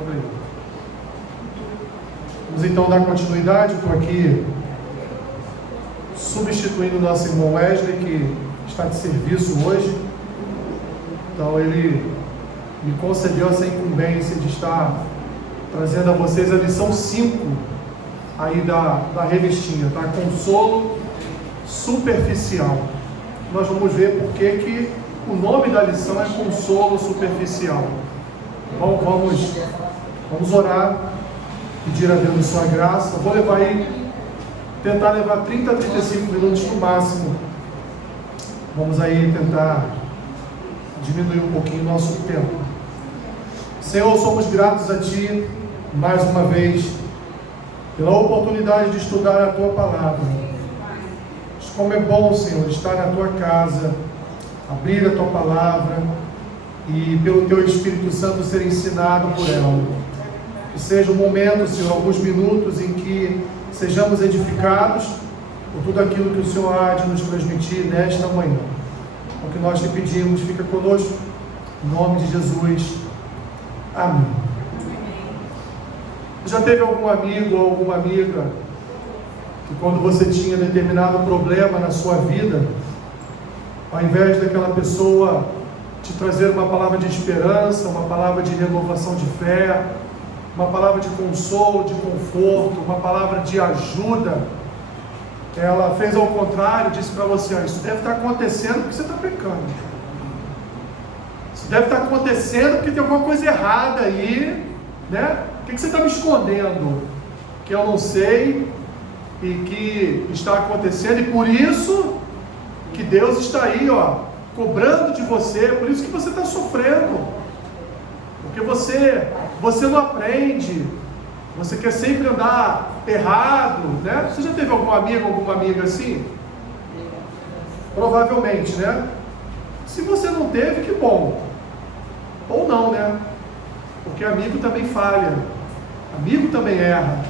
Obrigado. Vamos então dar continuidade. Estou aqui substituindo o nosso irmão Wesley, que está de serviço hoje. Então ele me concedeu essa incumbência de estar trazendo a vocês a lição 5 aí da revistinha, tá? Consolo superficial. Nós vamos ver por que o nome da lição é consolo superficial. Bom, vamos orar, pedir a Deus sua graça. Eu vou tentar levar 30 a 35 minutos no máximo. Vamos aí tentar diminuir um pouquinho o nosso tempo. Senhor, somos gratos a Ti mais uma vez pela oportunidade de estudar a Tua palavra. Mas como é bom, Senhor, estar na Tua casa, abrir a Tua palavra e pelo Teu Espírito Santo ser ensinado por ela. Que seja um momento, Senhor, alguns minutos em que sejamos edificados por tudo aquilo que o Senhor há de nos transmitir nesta manhã. O que nós te pedimos, fica conosco, em nome de Jesus. Amém. Já teve algum amigo ou alguma amiga que quando você tinha determinado problema na sua vida, ao invés daquela pessoa te trazer uma palavra de esperança, uma palavra de renovação de fé, uma palavra de consolo, de conforto, uma palavra de ajuda, ela fez ao contrário, disse para você: isso deve estar acontecendo porque você está pecando, isso deve estar acontecendo porque tem alguma coisa errada aí, né? O que você está me escondendo? Que eu não sei e que está acontecendo, e por isso que Deus está aí, cobrando de você, por isso que você está sofrendo, porque você não aprende, você quer sempre andar errado, né? Você já teve algum amigo, alguma amiga assim? Provavelmente, né? Se você não teve, que bom. Ou não, né? Porque amigo também falha, amigo também erra,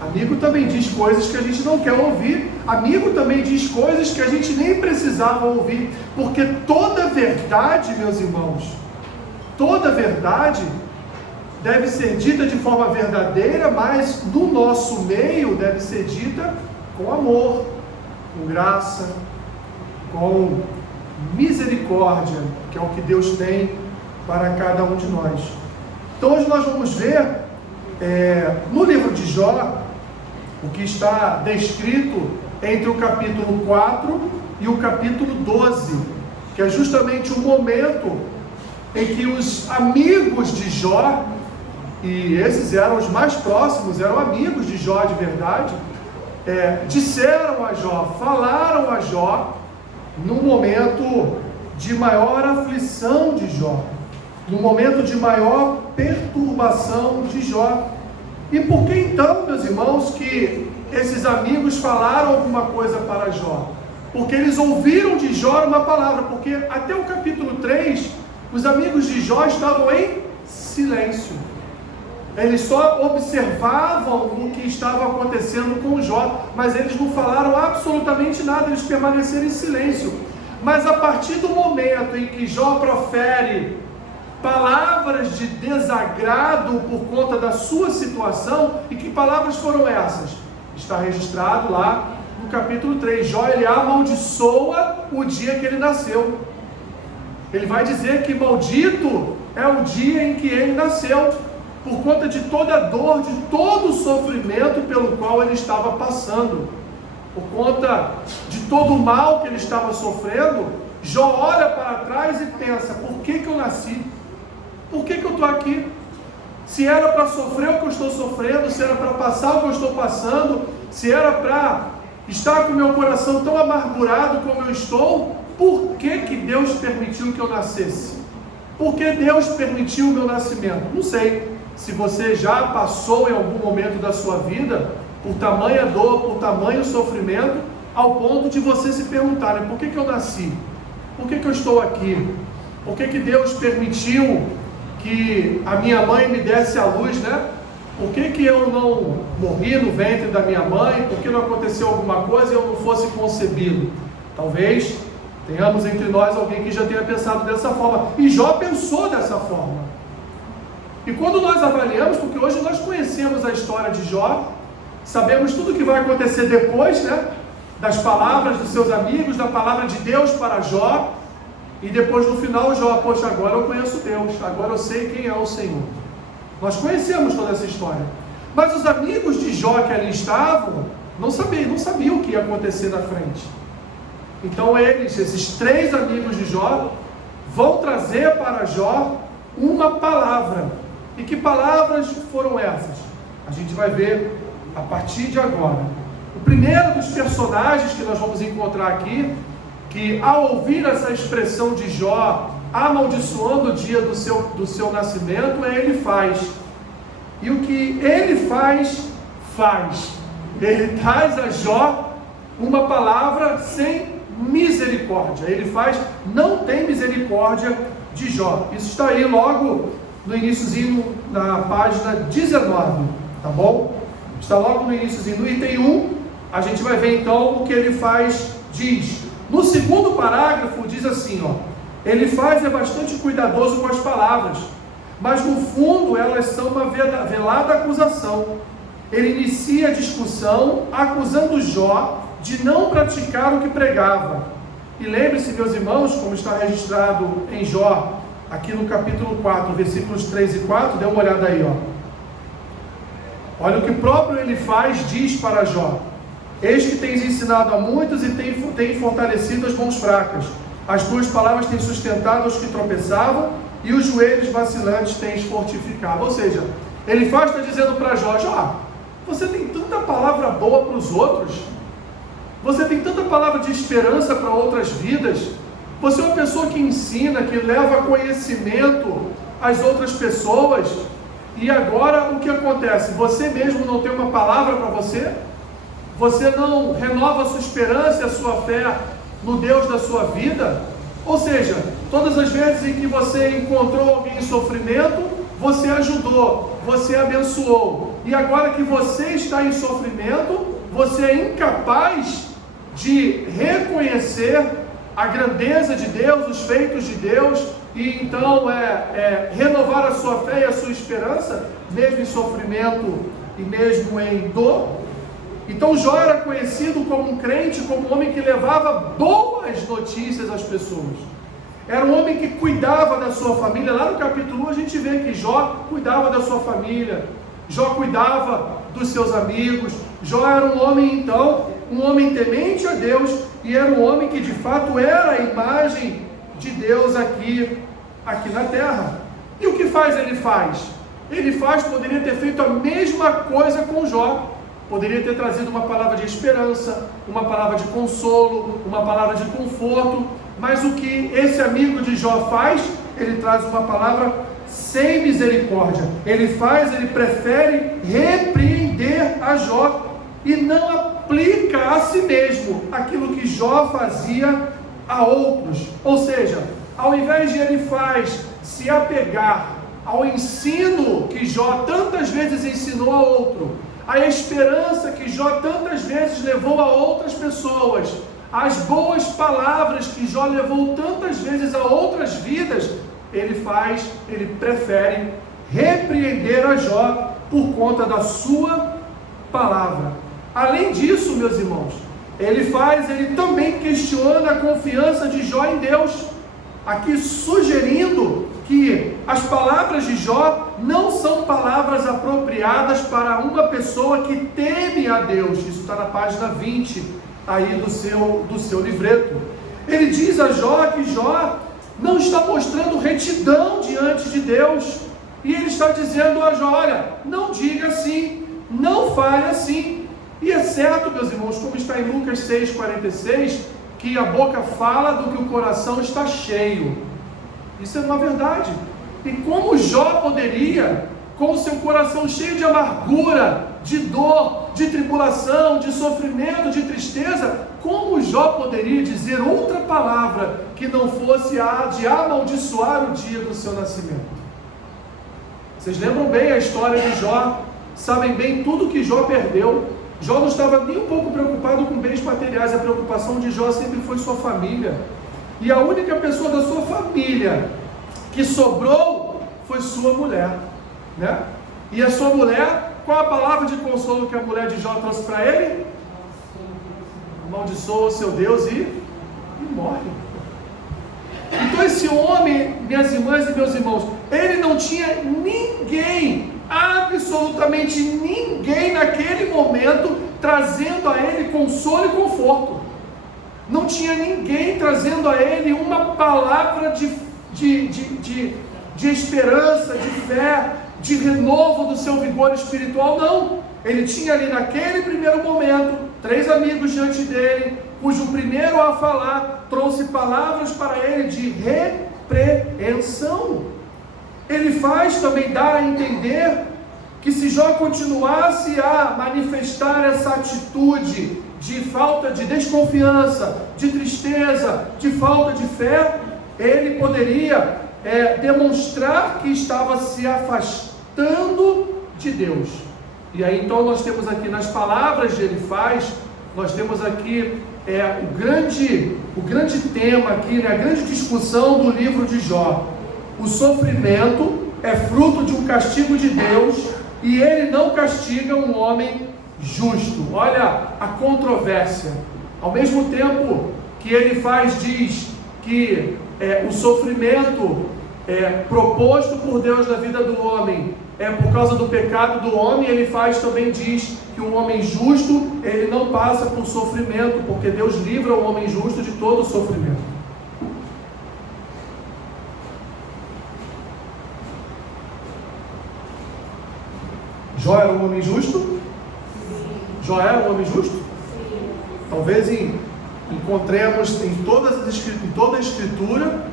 amigo também diz coisas que a gente não quer ouvir, amigo também diz coisas que a gente nem precisava ouvir, porque toda verdade, meus irmãos, toda verdade deve ser dita de forma verdadeira, mas no nosso meio deve ser dita com amor, com graça, com misericórdia, que é o que Deus tem para cada um de nós. Então hoje nós vamos ver no livro de Jó o que está descrito entre o capítulo 4 e o capítulo 12, que é justamente o momento em que os amigos de Jó, e esses eram os mais próximos, eram amigos de Jó de verdade, disseram a Jó, falaram a Jó no momento de maior aflição de Jó, no momento de maior perturbação de Jó. E por que então, meus irmãos, que esses amigos falaram alguma coisa para Jó? Porque eles ouviram de Jó uma palavra, porque até o capítulo 3, os amigos de Jó estavam em silêncio. Eles só observavam o que estava acontecendo com Jó, mas eles não falaram absolutamente nada, eles permaneceram em silêncio. Mas a partir do momento em que Jó profere palavras de desagrado por conta da sua situação, e que palavras foram essas? Está registrado lá no capítulo 3, Jó ele amaldiçoa o dia que ele nasceu. Ele vai dizer que maldito é o dia em que ele nasceu, por conta de toda a dor, de todo o sofrimento pelo qual ele estava passando, por conta de todo o mal que ele estava sofrendo. Jó olha para trás e pensa: por que eu nasci? Por que eu estou aqui? Se era para sofrer o que eu estou sofrendo, se era para passar o que eu estou passando, se era para estar com o meu coração tão amargurado como eu estou, por que Deus permitiu que eu nascesse? Por que Deus permitiu o meu nascimento? Não sei se você já passou em algum momento da sua vida por tamanha dor, por tamanho sofrimento, ao ponto de você se perguntar: por que eu nasci? Por que eu estou aqui? Por que Deus permitiu que a minha mãe me desse a luz, né? Por que eu não morri no ventre da minha mãe? Por que não aconteceu alguma coisa e eu não fosse concebido? Talvez tenhamos entre nós alguém que já tenha pensado dessa forma. E Jó pensou dessa forma. E quando nós avaliamos, porque hoje nós conhecemos a história de Jó, sabemos tudo o que vai acontecer depois, né? Das palavras dos seus amigos, da palavra de Deus para Jó, e depois no final Jó, poxa, agora eu conheço Deus, agora eu sei quem é o Senhor. Nós conhecemos toda essa história. Mas os amigos de Jó que ali estavam, não sabiam o que ia acontecer na frente. Então esses 3 amigos de Jó, vão trazer para Jó uma palavra. E que palavras foram essas? A gente vai ver a partir de agora. O primeiro dos personagens que nós vamos encontrar aqui, que ao ouvir essa expressão de Jó, amaldiçoando o dia do seu nascimento, é Elifaz. E o que ele faz. Ele traz a Jó uma palavra sem misericórdia. Elifaz não tem misericórdia de Jó. Isso está aí logo no iniciozinho, na página 19, tá bom? Está logo no iniciozinho. No item 1, a gente vai ver então o que Elifaz diz. No segundo parágrafo diz assim, ó: Elifaz é bastante cuidadoso com as palavras, mas no fundo elas são uma velada acusação. Ele inicia a discussão acusando Jó de não praticar o que pregava. E lembre-se, meus irmãos, como está registrado em Jó, aqui no capítulo 4, versículos 3 e 4, dê uma olhada aí, ó. Olha o que o próprio Elifaz diz para Jó: eis que tens ensinado a muitos e tem fortalecido as mãos fracas. As tuas palavras têm sustentado os que tropeçavam e os joelhos vacilantes tens fortificado. Ou seja, Elifaz está dizendo para Jó: Jó, você tem tanta palavra boa para os outros, você tem tanta palavra de esperança para outras vidas, você é uma pessoa que ensina, que leva conhecimento às outras pessoas, e agora o que acontece? Você mesmo não tem uma palavra para você? Você não renova a sua esperança e a sua fé no Deus da sua vida? Ou seja, todas as vezes em que você encontrou alguém em sofrimento, você ajudou, você abençoou. E agora que você está em sofrimento, você é incapaz de reconhecer a grandeza de Deus, os feitos de Deus, e então renovar a sua fé e a sua esperança, mesmo em sofrimento e mesmo em dor. Então Jó era conhecido como um crente, como um homem que levava boas notícias às pessoas. Era um homem que cuidava da sua família. Lá no capítulo 1 a gente vê que Jó cuidava da sua família, Jó cuidava dos seus amigos. Jó era um homem, então, um homem temente a Deus, e era um homem que de fato era a imagem de Deus aqui na terra. E o que faz Elifaz? Elifaz poderia ter feito a mesma coisa com Jó. Poderia ter trazido uma palavra de esperança, uma palavra de consolo, uma palavra de conforto, mas o que esse amigo de Jó faz? Ele traz uma palavra sem misericórdia. Ele prefere repreender a Jó e não aplica a si mesmo aquilo que Jó fazia a outros. Ou seja, ao invés de Elifaz se apegar ao ensino que Jó tantas vezes ensinou a outro, a esperança que Jó tantas vezes levou a outras pessoas, as boas palavras que Jó levou tantas vezes a outras vidas, ele prefere repreender a Jó por conta da sua palavra. Além disso, meus irmãos, ele também questiona a confiança de Jó em Deus, aqui sugerindo que as palavras de Jó não são palavras apropriadas para uma pessoa que teme a Deus. Isso está na página 20 aí do seu livreto. Ele diz a Jó que Jó não está mostrando retidão diante de Deus, e ele está dizendo a Jó: olha, não diga assim, não fale assim. E é certo, meus irmãos, como está em Lucas 6,46, que a boca fala do que o coração está cheio. Isso é uma verdade. E como Jó poderia, com o seu coração cheio de amargura, de dor, de tribulação, de sofrimento, de tristeza, como Jó poderia dizer outra palavra que não fosse a de amaldiçoar o dia do seu nascimento? Vocês lembram bem a história de Jó, sabem bem tudo que Jó perdeu. Jó não estava nem um pouco preocupado com bens materiais, a preocupação de Jó sempre foi sua família. E a única pessoa da sua família que sobrou foi sua mulher. né? E a sua mulher, qual a palavra de consolo que a mulher de Jó trouxe para ele? Amaldiçoa o seu Deus e morre. Então esse homem, minhas irmãs e meus irmãos, ele não tinha ninguém, absolutamente ninguém naquele momento trazendo a ele consolo e conforto. Não tinha ninguém trazendo a ele uma palavra de esperança, de fé, de renovo do seu vigor espiritual, não. Ele tinha ali naquele primeiro momento 3 amigos diante dele, cujo primeiro a falar trouxe palavras para ele de repreensão. Ele também dá a entender que se Jó continuasse a manifestar essa atitude de falta de desconfiança, de tristeza, de falta de fé, ele poderia demonstrar que estava se afastando de Deus. E aí então nós temos aqui nas palavras de Elifaz, nós temos aqui o grande tema aqui, né, a grande discussão do livro de Jó. O sofrimento é fruto de um castigo de Deus e ele não castiga um homem justo. Olha a controvérsia. Ao mesmo tempo que Elifaz diz que o sofrimento proposto por Deus na vida do homem por causa do pecado do homem, Elifaz também diz que um homem justo, ele não passa por sofrimento, porque Deus livra o homem justo de todo o sofrimento. Jó era um homem justo? Sim. Jó era um homem justo? Sim. Talvez encontremos em toda a escritura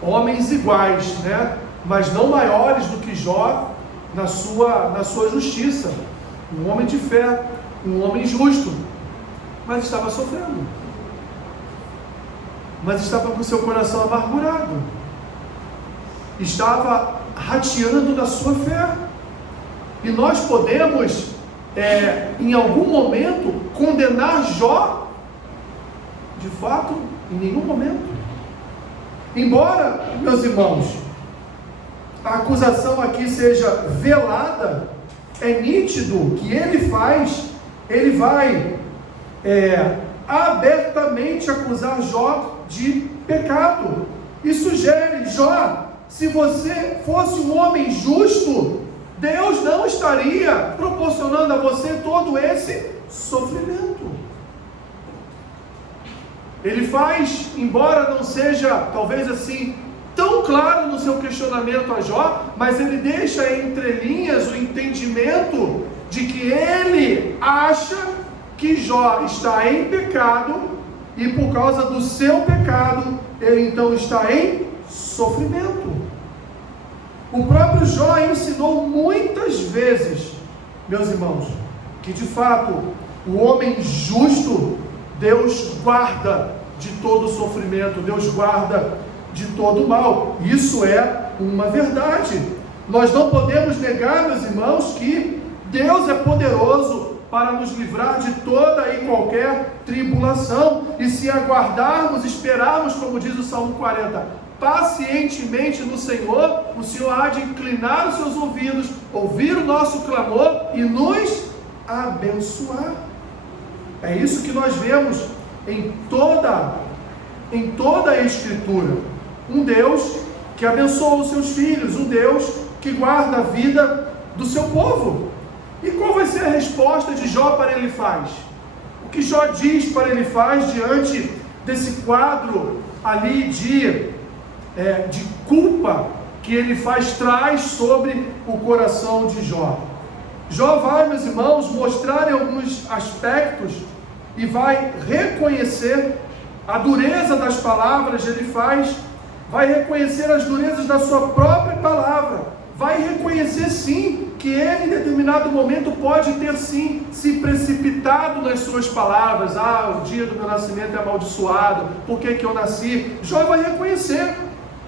homens iguais, né? Mas não maiores do que Jó na sua justiça. Um homem de fé, um homem justo, mas estava sofrendo, mas estava com seu coração amargurado, estava rateando da sua fé. E nós podemos em algum momento condenar Jó? De fato, em nenhum momento. Embora, meus irmãos, a acusação aqui seja velada, é nítido que ele vai abertamente acusar Jó de pecado. E sugere: Jó, se você fosse um homem justo, Deus não estaria proporcionando a você todo esse sofrimento. Ele faz, embora não seja talvez assim tão claro no seu questionamento a Jó, mas ele deixa entre linhas o entendimento de que ele acha que Jó está em pecado e por causa do seu pecado ele então está em sofrimento. O próprio Jó ensinou muitas vezes, meus irmãos, que de fato o homem justo, Deus guarda de todo sofrimento, Deus guarda de todo mal. Isso é uma verdade. Nós não podemos negar, meus irmãos, que Deus é poderoso para nos livrar de toda e qualquer tribulação. E se aguardarmos, esperarmos, como diz o Salmo 40, pacientemente no Senhor, o Senhor há de inclinar os seus ouvidos, ouvir o nosso clamor e nos abençoar. É isso que nós vemos em toda a Escritura. Um Deus que abençoa os seus filhos, um Deus que guarda a vida do seu povo. E qual vai ser a resposta de Jó para Elifaz? O que Jó diz para Elifaz diante desse quadro ali de culpa que Elifaz traz sobre o coração de Jó? Jó vai, meus irmãos, mostrar em alguns aspectos e vai reconhecer a dureza das palavras de Elifaz, vai reconhecer as durezas da sua própria palavra, vai reconhecer sim que ele em determinado momento pode ter sim se precipitado nas suas palavras. O dia do meu nascimento é amaldiçoado, por que eu nasci? Jó vai reconhecer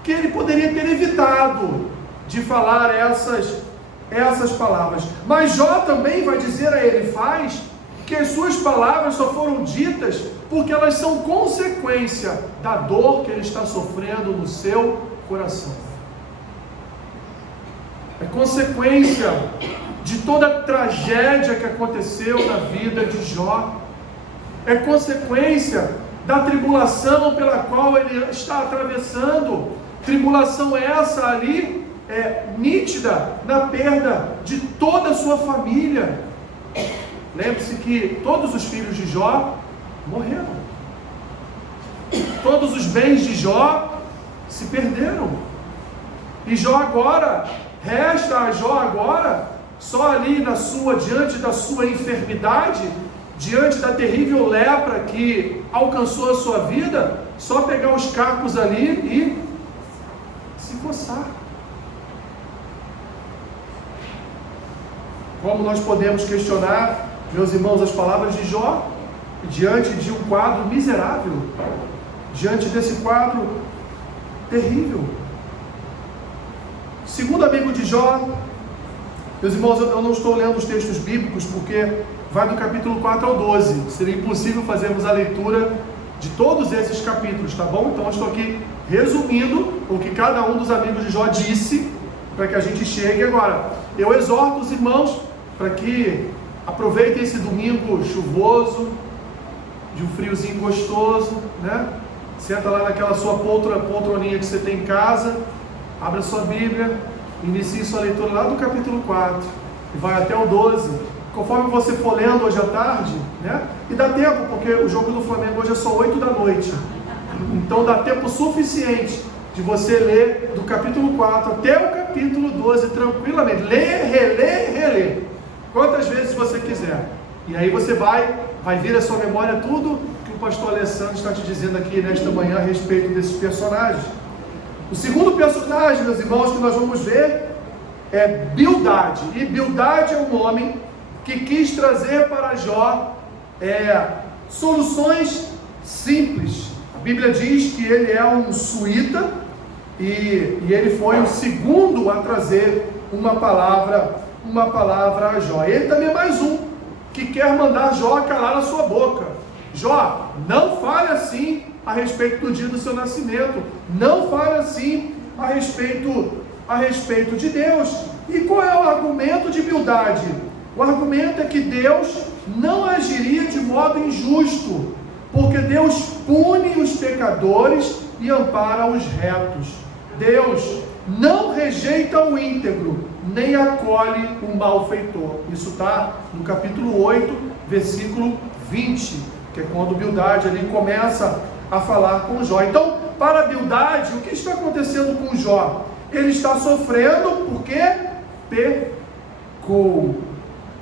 que ele poderia ter evitado de falar essas palavras, mas Jó também vai dizer a Elifaz que as suas palavras só foram ditas porque elas são consequência da dor que ele está sofrendo no seu coração. é consequência de toda a tragédia que aconteceu na vida de Jó, é consequência da tribulação pela qual ele está atravessando, tribulação essa ali nítida na perda de toda a sua família. Lembre-se que todos os filhos de Jó morreram, todos os bens de Jó se perderam, e Jó agora, resta a Jó agora, só ali diante da sua enfermidade, diante da terrível lepra que alcançou a sua vida, só pegar os cacos ali e se coçar. Como nós podemos questionar, meus irmãos, as palavras de Jó, diante de um quadro miserável, diante desse quadro terrível? Segundo amigo de Jó, meus irmãos, eu não estou lendo os textos bíblicos porque vai do capítulo 4 ao 12. Seria impossível fazermos a leitura de todos esses capítulos, tá bom? Então eu estou aqui resumindo o que cada um dos amigos de Jó disse, para que a gente chegue agora. Eu exorto os irmãos para que aproveitem esse domingo chuvoso, de um friozinho gostoso, né? Senta lá naquela sua poltroninha que você tem em casa, abra sua Bíblia, inicie sua leitura lá do capítulo 4 e vai até o 12, conforme você for lendo hoje à tarde, né? E dá tempo, porque o jogo do Flamengo hoje é só 8 da noite, então dá tempo suficiente de você ler do capítulo 4 até o capítulo 12 tranquilamente, ler, reler, reler, quantas vezes você quiser, e aí você vai vir à sua memória tudo que o pastor Alessandro está te dizendo aqui nesta manhã a respeito desses personagens. O segundo personagem, meus irmãos, que nós vamos ver é Bildade. E Bildade é um homem que quis trazer para Jó soluções simples. A Bíblia diz que ele é um suíta e ele foi o segundo a trazer uma palavra a Jó. Ele também é mais um que quer mandar Jó calar a sua boca. Jó, não fale assim a respeito do dia do seu nascimento, não fale assim a respeito de Deus. E qual é o argumento de Bildade? O argumento é que Deus não agiria de modo injusto, porque Deus pune os pecadores e ampara os retos. Deus não rejeita o íntegro, nem acolhe o malfeitor. Isso está no capítulo 8, versículo 20, que é quando Bildade ali começa a falar com Jó. Então, para Bildade, o que está acontecendo com Jó? Ele está sofrendo porque pecou.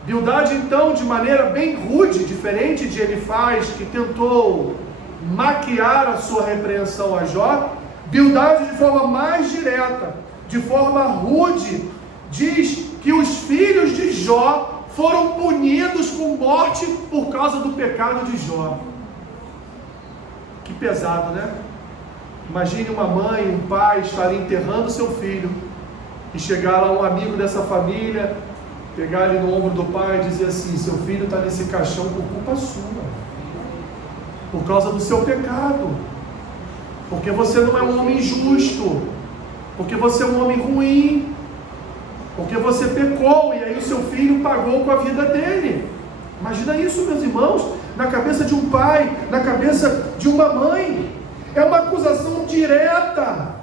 Bildade, então, de maneira bem rude, diferente de Elifaz, que tentou maquiar a sua repreensão a Jó, Bildade, de forma mais direta, de forma rude, diz que os filhos de Jó foram punidos com morte por causa do pecado de Jó. Que pesado, né? Imagine uma mãe, um pai estar enterrando seu filho e chegar lá um amigo dessa família, pegar ele no ombro do pai e dizer assim: seu filho está nesse caixão por culpa sua, por causa do seu pecado, porque você não é um homem justo, porque você é um homem ruim, porque você pecou e aí o seu filho pagou com a vida dele. Imagina isso, meus irmãos, na cabeça de um pai, na cabeça de uma mãe. É uma acusação direta.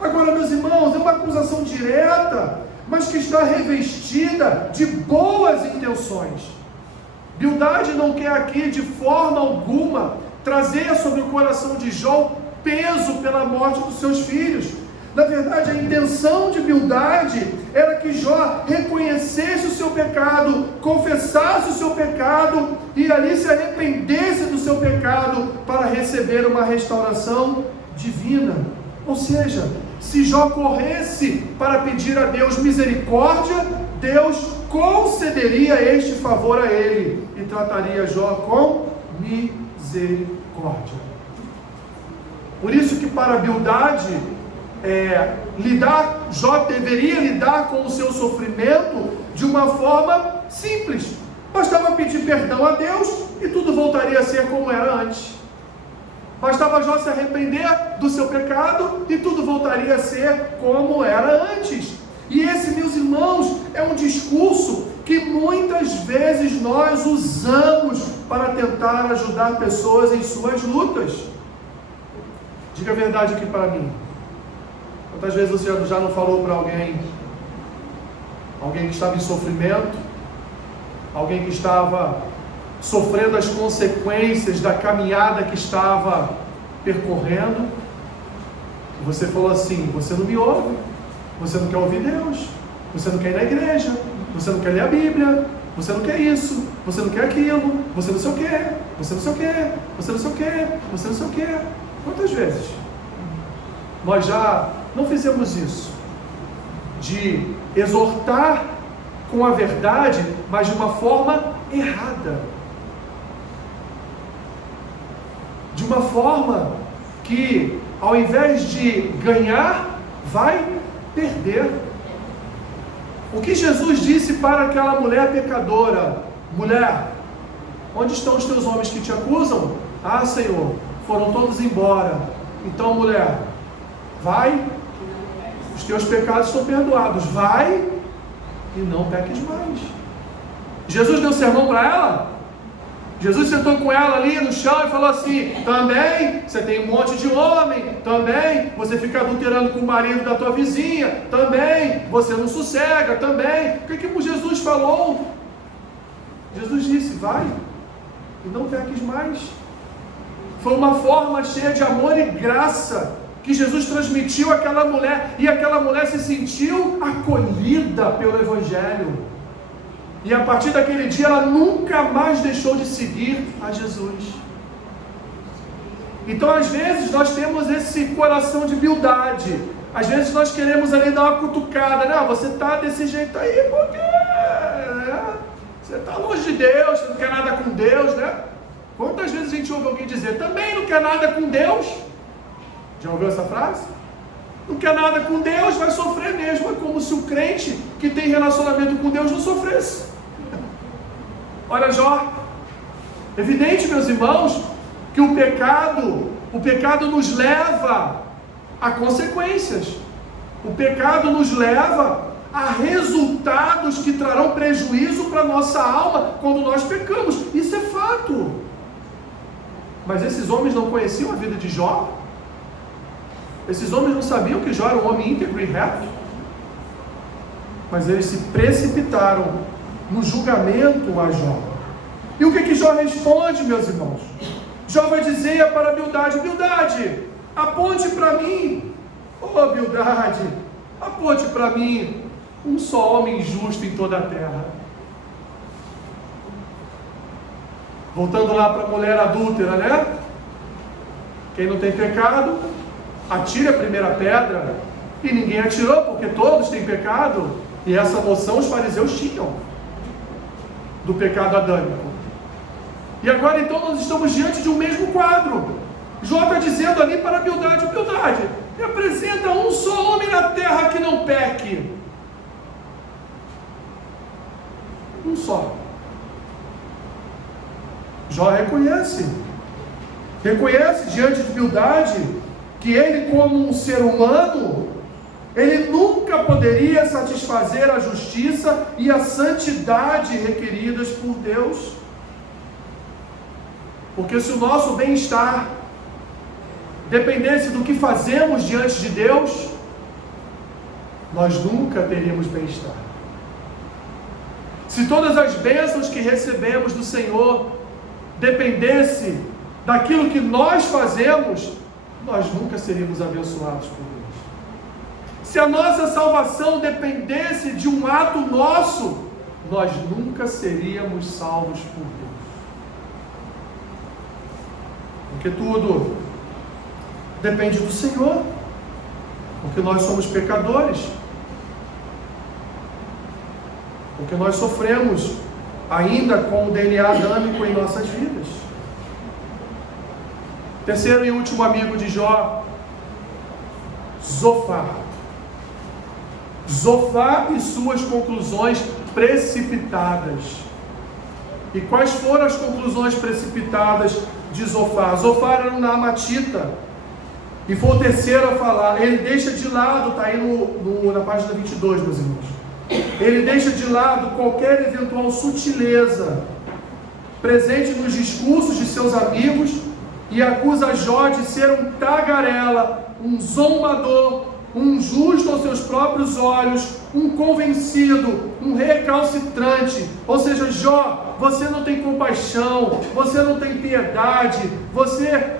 Agora, meus irmãos, é uma acusação direta, mas que está revestida de boas intenções. Bildade não quer aqui de forma alguma trazer sobre o coração de Jó peso pela morte dos seus filhos. Na verdade, a intenção de Bildade era que Jó reconhecesse o seu pecado, confessasse o seu pecado e ali se arrependesse do seu pecado para receber uma restauração divina. Ou seja, se Jó corresse para pedir a Deus misericórdia, Deus concederia este favor a ele e trataria Jó com misericórdia. Por isso que para Bildade, Jó deveria lidar com o seu sofrimento de uma forma simples. Bastava pedir perdão a Deus e tudo voltaria a ser como era antes. Bastava Jó se arrepender do seu pecado e tudo voltaria a ser como era antes. E esse, meus irmãos, é um discurso que muitas vezes nós usamos para tentar ajudar pessoas em suas lutas. Diga a verdade aqui para mim. Quantas vezes você já não falou para alguém que estava em sofrimento, alguém que estava sofrendo as consequências da caminhada que estava percorrendo, e você falou assim: você não me ouve, você não quer ouvir Deus, você não quer ir na igreja, você não quer ler a Bíblia, você não quer isso, você não quer aquilo, você não sei o que, você não sei o que, você não sei o que, você não sei o que. Quantas vezes nós já não fizemos isso? De exortar com a verdade, mas de uma forma errada. De uma forma que, ao invés de ganhar, vai perder. O que Jesus disse para aquela mulher pecadora: mulher, onde estão os teus homens que te acusam? Ah, Senhor, foram todos embora. Então, mulher, vai, os teus pecados estão perdoados, vai e não peques mais. Jesus deu sermão para ela? Jesus sentou com ela ali no chão e falou assim: também você tem um monte de homem, também você fica adulterando com o marido da tua vizinha, também você não sossega, também. O que Jesus falou? Jesus disse: vai e não peques mais. Foi uma forma cheia de amor e graça que Jesus transmitiu àquela mulher, e aquela mulher se sentiu acolhida pelo Evangelho. E a partir daquele dia ela nunca mais deixou de seguir a Jesus. Então, às vezes nós temos esse coração de humildade. Às vezes nós queremos ali dar uma cutucada: não, você está desse jeito aí porque você está longe de Deus, você não quer nada com Deus, né? Quantas vezes a gente ouve alguém dizer: também não quer nada com Deus? Já ouviu essa frase? Não quer nada com Deus, vai sofrer mesmo. É como se o crente que tem relacionamento com Deus não sofresse. Olha Jó. Evidente, meus irmãos, que o pecado nos leva a consequências. O pecado nos leva a resultados que trarão prejuízo para a nossa alma quando nós pecamos. Isso é fato. Mas esses homens não conheciam a vida de Jó? Esses homens não sabiam que Jó era um homem íntegro e reto? Mas eles se precipitaram no julgamento a Jó. E o que Jó responde, meus irmãos? Jó vai dizer para Bildade: Bildade, aponte para mim, Bildade, aponte para mim um só homem justo em toda a terra. Voltando lá para a mulher adúltera, né? Quem não tem pecado, atire a primeira pedra. E ninguém atirou, porque todos têm pecado. E essa noção os fariseus tinham do pecado adâmico. E agora então nós estamos diante de um mesmo quadro. Jó está dizendo ali para Bildade: Bildade, me apresenta um só homem na terra que não peque. Um só. Jó reconhece diante de Bildade que ele, como um ser humano, ele nunca poderia satisfazer a justiça e a santidade requeridas por Deus. Porque se o nosso bem-estar dependesse do que fazemos diante de Deus, nós nunca teríamos bem-estar. Se todas as bênçãos que recebemos do Senhor dependesse daquilo que nós fazemos, nós nunca seríamos abençoados por Deus. Se a nossa salvação dependesse de um ato nosso, nós nunca seríamos salvos por Deus. Porque tudo depende do Senhor, porque nós somos pecadores, porque nós sofremos ainda com o DNA adâmico em nossas vidas. Terceiro e último amigo de Jó, Zofar. Zofar e suas conclusões precipitadas. E quais foram as conclusões precipitadas de Zofar? Zofar era um naamatita, e foi o terceiro a falar. Ele deixa de lado, está aí na página 22, meus irmãos. ele deixa de lado qualquer eventual sutileza presente nos discursos de seus amigos e acusa Jó de ser um tagarela, um zombador, um justo aos seus próprios olhos, um convencido, um recalcitrante. Ou seja, Jó, você não tem compaixão, você não tem piedade, você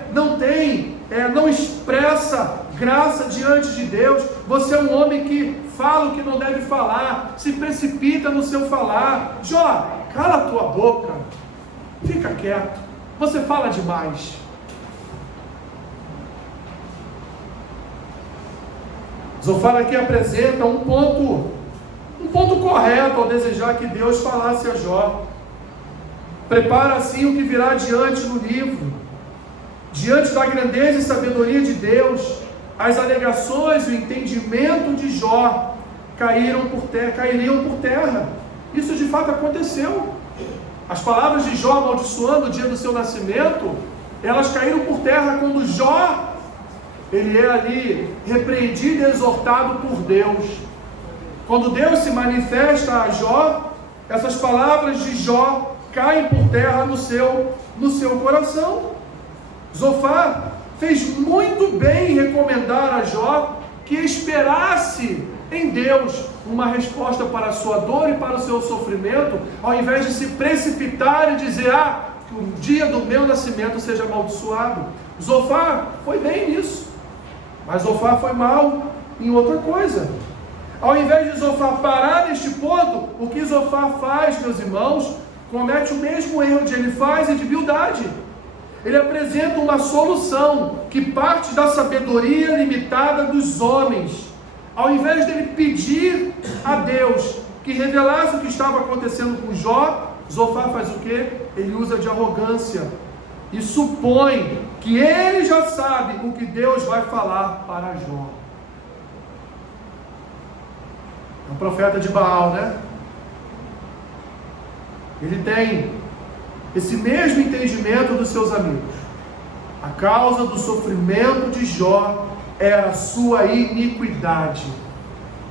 não expressa graça diante de Deus, você é um homem que fala o que não deve falar, se precipita no seu falar. Jó, cala a tua boca, fica quieto, você fala demais. Zofar aqui apresenta um ponto correto ao desejar que Deus falasse a Jó. Prepara assim o que virá diante no livro. Diante da grandeza e sabedoria de Deus, as alegações e o entendimento de Jó cairiam por terra. Isso de fato aconteceu. As palavras de Jó amaldiçoando o dia do seu nascimento, elas caíram por terra quando Jó, ele é ali repreendido e exortado por Deus. Quando Deus se manifesta a Jó, essas palavras de Jó caem por terra no seu coração. Zofar fez muito bem em recomendar a Jó que esperasse em Deus uma resposta para a sua dor e para o seu sofrimento, ao invés de se precipitar e dizer, que o dia do meu nascimento seja amaldiçoado. Zofar foi bem nisso, mas Zofar foi mal em outra coisa. Ao invés de Zofar parar neste ponto, o que Zofar faz, meus irmãos, comete o mesmo erro de Elifaz e de Bildade. Ele apresenta uma solução que parte da sabedoria limitada dos homens. Ao invés dele pedir a Deus que revelasse o que estava acontecendo com Jó, Zofar faz o quê? Ele usa de arrogância e supõe que ele já sabe o que Deus vai falar para Jó. É um profeta de Baal, né? Ele tem esse mesmo entendimento dos seus amigos. A causa do sofrimento de Jó era a sua iniquidade.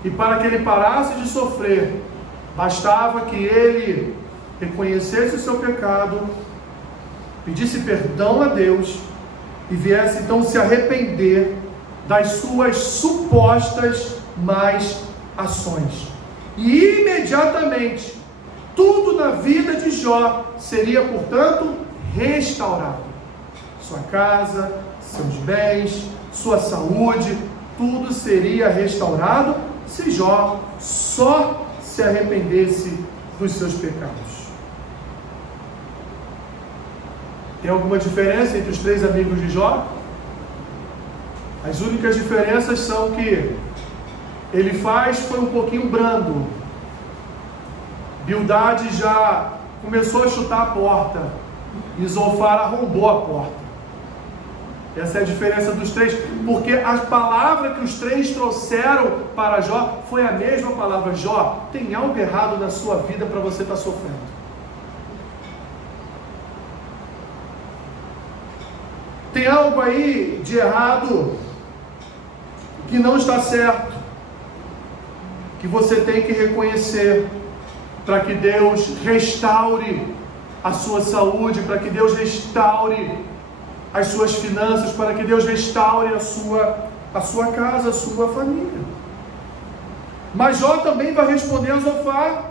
E para que ele parasse de sofrer, bastava que ele reconhecesse o seu pecado, pedisse perdão a Deus e viesse então se arrepender das suas supostas más ações. E imediatamente, tudo na vida de Jó seria, portanto, restaurado. Sua casa, seus bens, sua saúde, tudo seria restaurado se Jó só se arrependesse dos seus pecados. Tem alguma diferença entre os três amigos de Jó? As únicas diferenças são que Elifaz foi um pouquinho brando, Bildade já começou a chutar a porta e Zofar arrombou a porta. Essa é a diferença dos três, porque a palavra que os três trouxeram para Jó foi a mesma palavra. Jó, tem algo errado na sua vida para você estar sofrendo. Tem algo aí de errado que não está certo, que você tem que reconhecer, para que Deus restaure a sua saúde, para que Deus restaure as suas finanças, para que Deus restaure a sua casa, a sua família. Mas Jó também vai responder a Zofar.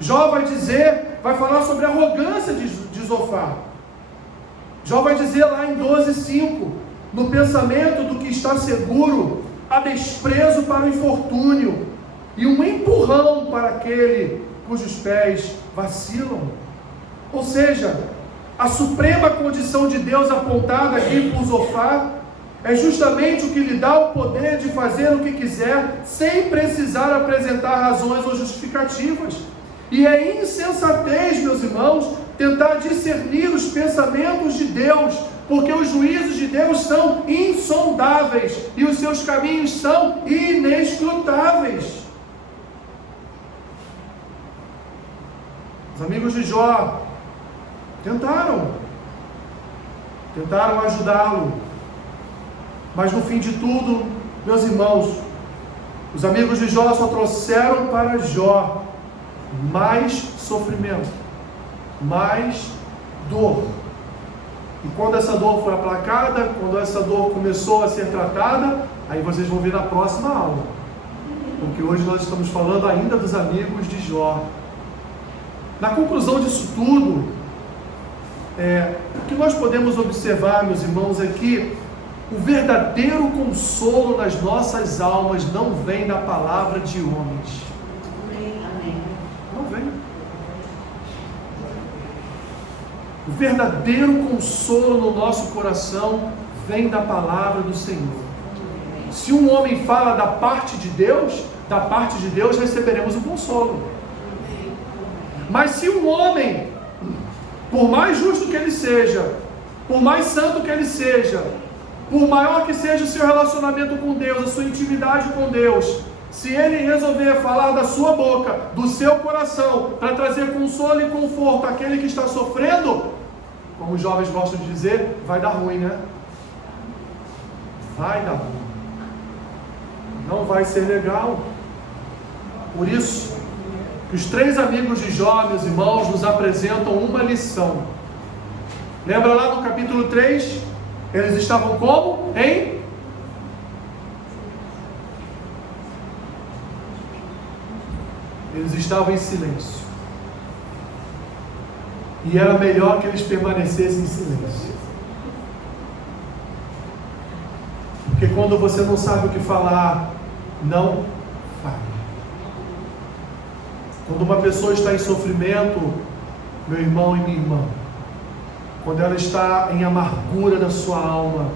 Jó vai falar sobre a arrogância de Zofar. Jó vai dizer lá em 12:5, no pensamento do que está seguro, há desprezo para o infortúnio, e um empurrão para aquele cujos pés vacilam. Ou seja, a suprema condição de Deus apontada aqui por Zofar é justamente o que lhe dá o poder de fazer o que quiser, sem precisar apresentar razões ou justificativas. E é insensatez, meus irmãos, tentar discernir os pensamentos de Deus, porque os juízos de Deus são insondáveis e os seus caminhos são inescrutáveis. Os amigos de Jó tentaram ajudá-lo, mas no fim de tudo, meus irmãos, Os amigos de Jó só trouxeram para Jó mais sofrimento, mais dor. E quando essa dor foi aplacada, quando essa dor começou a ser tratada, aí vocês vão ver na próxima aula. Porque hoje nós estamos falando ainda dos amigos de Jó. Na conclusão disso tudo, o que nós podemos observar, meus irmãos, é que o verdadeiro consolo nas nossas almas não vem da palavra de homens. Amém. Não vem. O verdadeiro consolo no nosso coração vem da palavra do Senhor. Se um homem fala da parte de Deus receberemos o consolo. Mas se um homem, por mais justo que ele seja, por mais santo que ele seja, por maior que seja o seu relacionamento com Deus, a sua intimidade com Deus, se ele resolver falar da sua boca, do seu coração, para trazer consolo e conforto àquele que está sofrendo, como os jovens gostam de dizer, vai dar ruim, né? Vai dar ruim. Não vai ser legal. Por isso, que os 3 amigos de Jó, meus irmãos, nos apresentam uma lição. Lembra lá no capítulo 3? Eles estavam como? Eles estavam em silêncio. E era melhor que eles permanecessem em silêncio. Porque quando você não sabe o que falar, não fale. Quando uma pessoa está em sofrimento, meu irmão e minha irmã, quando ela está em amargura da sua alma,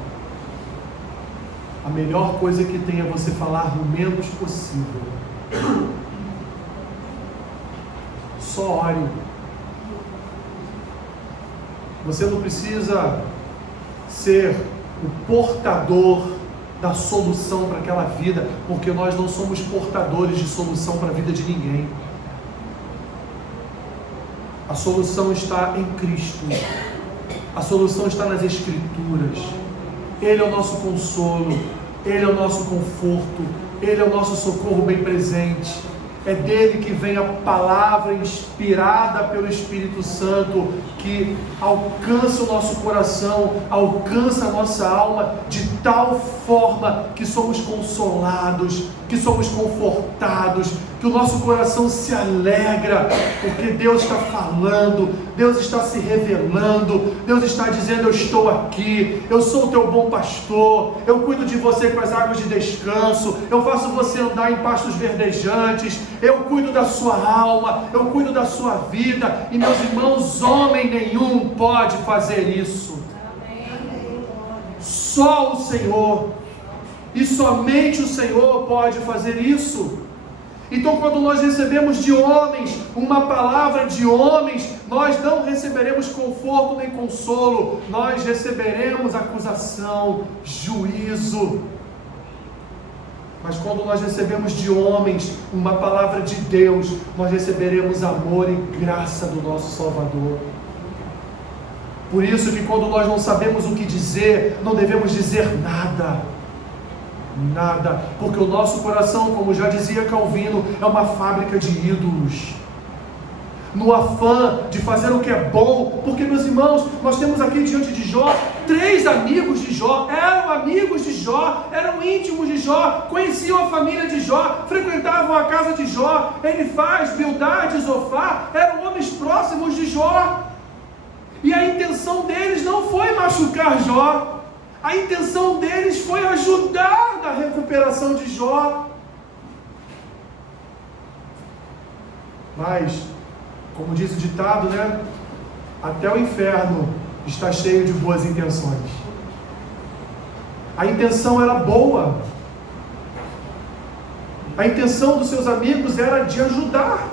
a melhor coisa que tem é você falar o menos possível. Só ore. Você não precisa ser o portador da solução para aquela vida, porque nós não somos portadores de solução para a vida de ninguém. A solução está em Cristo. A solução está nas Escrituras. Ele é o nosso consolo, Ele é o nosso conforto, Ele é o nosso socorro bem presente. É dele que vem a palavra inspirada pelo Espírito Santo, que alcança o nosso coração, alcança a nossa alma de tal forma que somos consolados, que somos confortados, que o nosso coração se alegra, porque Deus está falando, Deus está se revelando, Deus está dizendo: eu estou aqui, eu sou o teu bom pastor, eu cuido de você com as águas de descanso, eu faço você andar em pastos verdejantes, eu cuido da sua alma, eu cuido da sua vida. E meus irmãos, homem nenhum pode fazer isso. Só o Senhor, e somente o Senhor pode fazer isso. Então, quando nós recebemos de homens uma palavra de homens, nós não receberemos conforto nem consolo, nós receberemos acusação, juízo. Mas quando nós recebemos de homens uma palavra de Deus, nós receberemos amor e graça do nosso Salvador. Por isso que quando nós não sabemos o que dizer, não devemos dizer nada. Nada, porque o nosso coração, como já dizia Calvino, é uma fábrica de ídolos. No afã de fazer o que é bom, porque, meus irmãos, nós temos aqui diante de Jó 3 amigos de Jó, eram amigos de Jó, eram íntimos de Jó, conheciam a família de Jó, frequentavam a casa de Jó, Elifaz, Bildade e Zofar, eram homens próximos de Jó, e a intenção deles não foi machucar Jó. A intenção deles foi ajudar na recuperação de Jó. Mas, como diz o ditado, né? Até o inferno está cheio de boas intenções. A intenção era boa. A intenção dos seus amigos era de ajudar.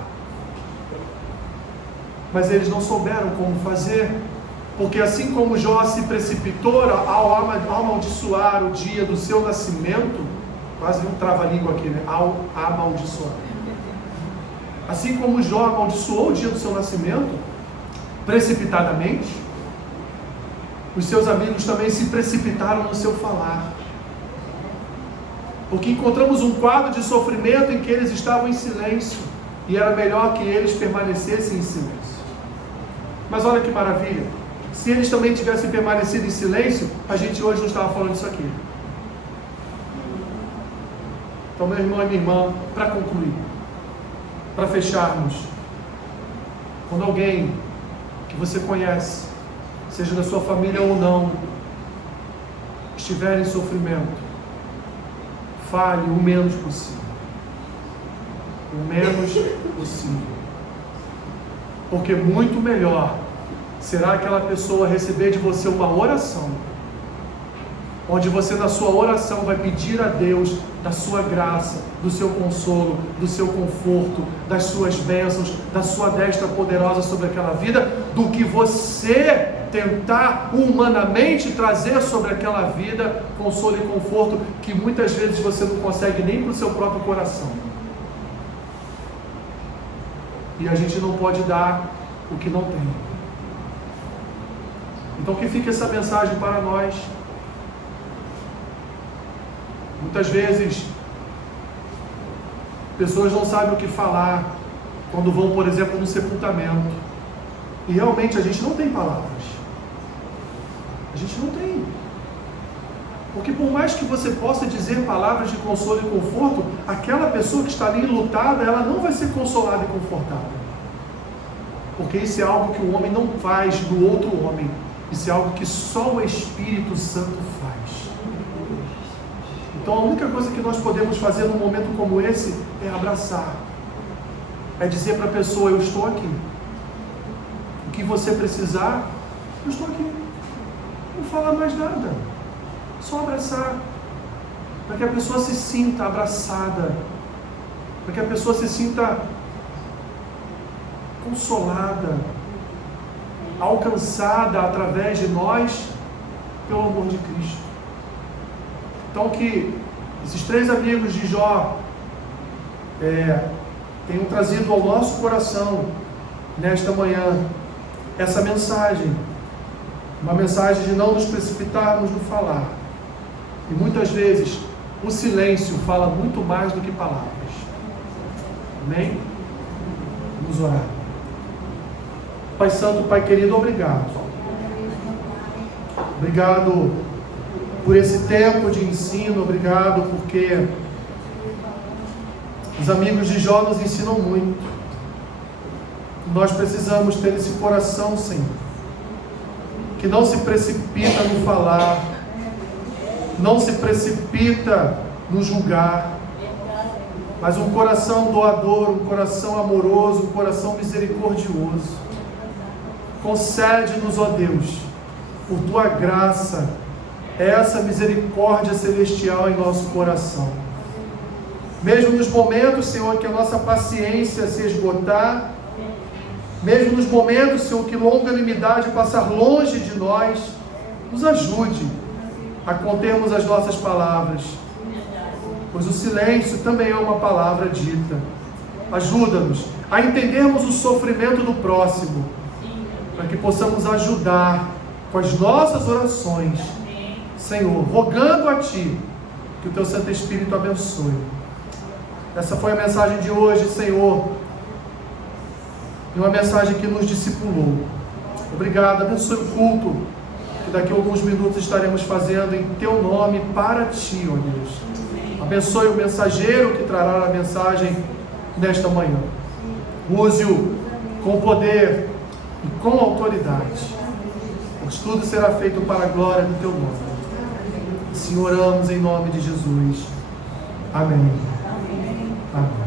Mas eles não souberam como fazer. Porque assim como Jó se precipitou ao amaldiçoar o dia do seu nascimento, quase um trava-língua aqui, né? Ao amaldiçoar. Assim como Jó amaldiçoou o dia do seu nascimento, precipitadamente, os seus amigos também se precipitaram no seu falar. Porque encontramos um quadro de sofrimento em que eles estavam em silêncio, e era melhor que eles permanecessem em silêncio. Mas olha que maravilha, se eles também tivessem permanecido em silêncio, a gente hoje não estava falando isso aqui. Então, meu irmão e minha irmã, para concluir, para fecharmos, quando alguém que você conhece, seja da sua família ou não, estiver em sofrimento, fale o menos possível. O menos possível. Porque muito melhor será aquela pessoa receber de você uma oração, onde você na sua oração vai pedir a Deus da sua graça, do seu consolo, do seu conforto, das suas bênçãos, da sua destra poderosa sobre aquela vida, do que você tentar humanamente trazer sobre aquela vida consolo e conforto que muitas vezes você não consegue nem para o seu próprio coração. E a gente não pode dar o que não tem. Então que fique essa mensagem para nós. Muitas vezes pessoas não sabem o que falar quando vão, por exemplo, no sepultamento. E realmente a gente não tem palavras. A gente não tem. Porque por mais que você possa dizer palavras de consolo e conforto, aquela pessoa que está ali enlutada, ela não vai ser consolada e confortada. Porque isso é algo que o homem não faz do outro homem. Isso é algo que só o Espírito Santo faz. Então a única coisa que nós podemos fazer num momento como esse é abraçar. É dizer para a pessoa, eu estou aqui. O que você precisar, eu estou aqui. Não falar mais nada. Só abraçar. Para que a pessoa se sinta abraçada. Para que a pessoa se sinta consolada, alcançada através de nós, pelo amor de Cristo. Então que esses 3 amigos de Jó tenham trazido ao nosso coração, nesta manhã, essa mensagem, uma mensagem de não nos precipitarmos no falar. E muitas vezes, o silêncio fala muito mais do que palavras. Amém? Vamos orar. Pai Santo, Pai querido, obrigado. Obrigado por esse tempo de ensino, obrigado porque os amigos de Jó nos ensinam muito. Nós precisamos ter esse coração, Senhor, que não se precipita no falar, não se precipita no julgar, mas um coração doador, um coração amoroso, um coração misericordioso. Concede-nos, ó Deus, por Tua graça, essa misericórdia celestial em nosso coração. Mesmo nos momentos, Senhor, que a nossa paciência se esgotar, mesmo nos momentos, Senhor, que longanimidade passar longe de nós, nos ajude a contermos as nossas palavras, pois o silêncio também é uma palavra dita. Ajuda-nos a entendermos o sofrimento do próximo, para que possamos ajudar com as nossas orações, Senhor, rogando a Ti que o Teu Santo Espírito abençoe. Essa foi a mensagem de hoje, Senhor, e uma mensagem que nos discipulou. Obrigado, abençoe o culto, que daqui a alguns minutos estaremos fazendo em Teu nome para Ti, ó Deus. Abençoe o mensageiro que trará a mensagem nesta manhã. Use-o com poder e com autoridade, pois tudo será feito para a glória do Teu nome. Assim oramos em nome de Jesus. Amém. Amém.